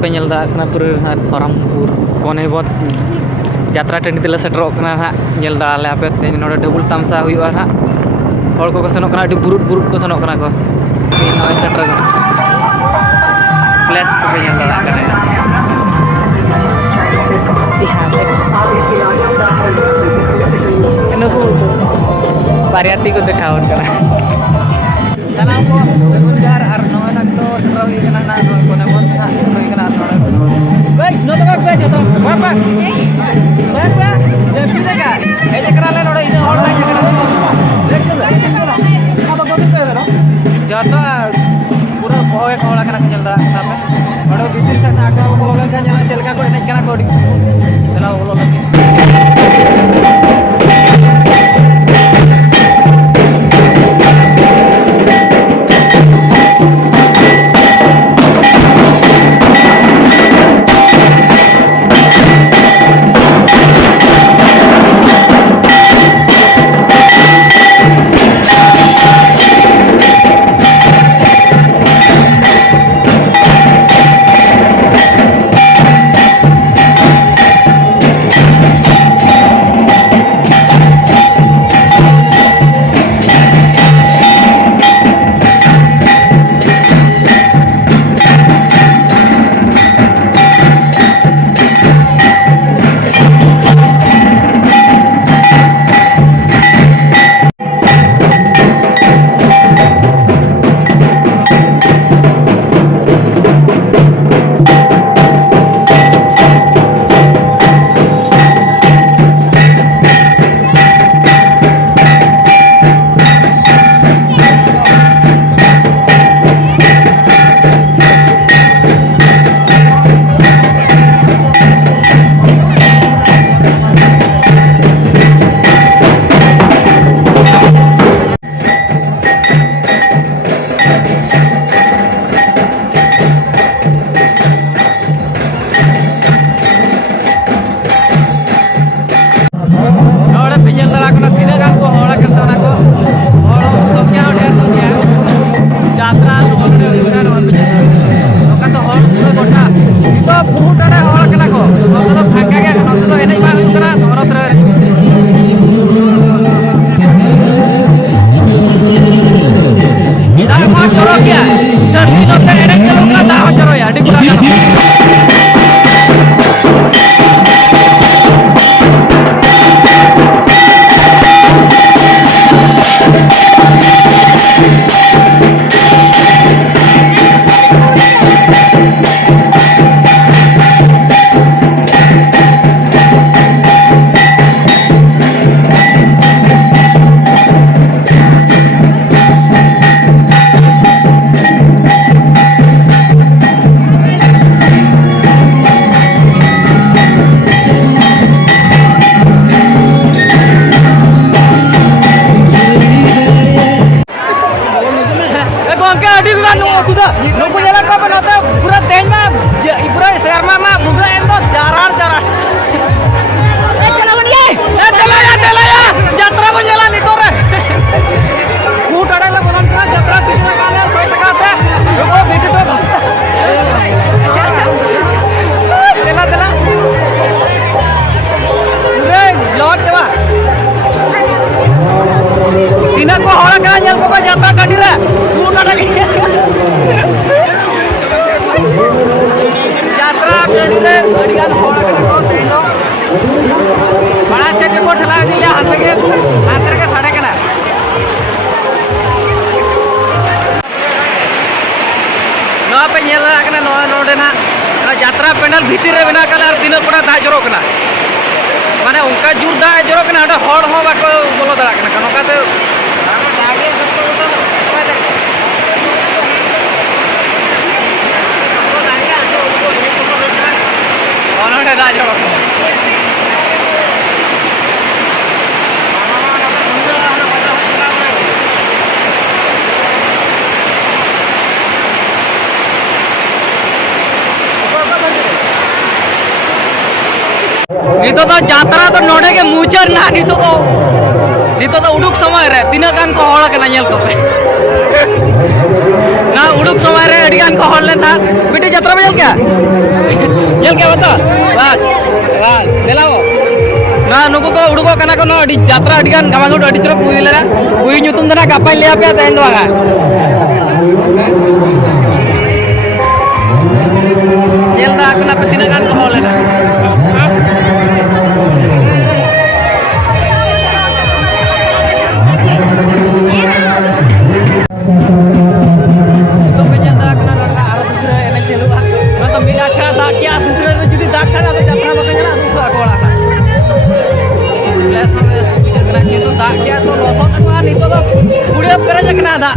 पे nyelda kana pura Thorampur kone bot jatra tandi tela setrok kana ha nyelda ale ape te node double tamsa huyuga ha hor ko senok kana adi burut ko senok kana ko ini noy setra ko class ko pe nyelda kana eno ko variati ko dekhawon kana sana ko gunjar arno anak to setrawi kana na kone bot ha setrawi kana arno baik no to baik to bapak bapak ya pilega ele kerale noda ini online kana apa ko to no jata pura boy kola kana nyelda sape odo bitir sa na ka bologan sa nyala telka ko enek kana ko di tela bologan jatra penal bhitir re bena kana ar dina pura da joro kana mane unka jur da joro kana ada hor ho bako bolo dara kana Nito to jatra to node ke muchar na nito to uduk samay re tina kan ko hol kana nyel ko na uduk samay re adi kan ko hol le tha bete jatra me nyel kya bata bas bas delao na nuku ko uduko kana ko no adi jatra adi kan gamang udu adi chro kui le na kui nyutum dana kapai le apya ta endo aga nyel ta aku na tina kan ko hol le na Nah,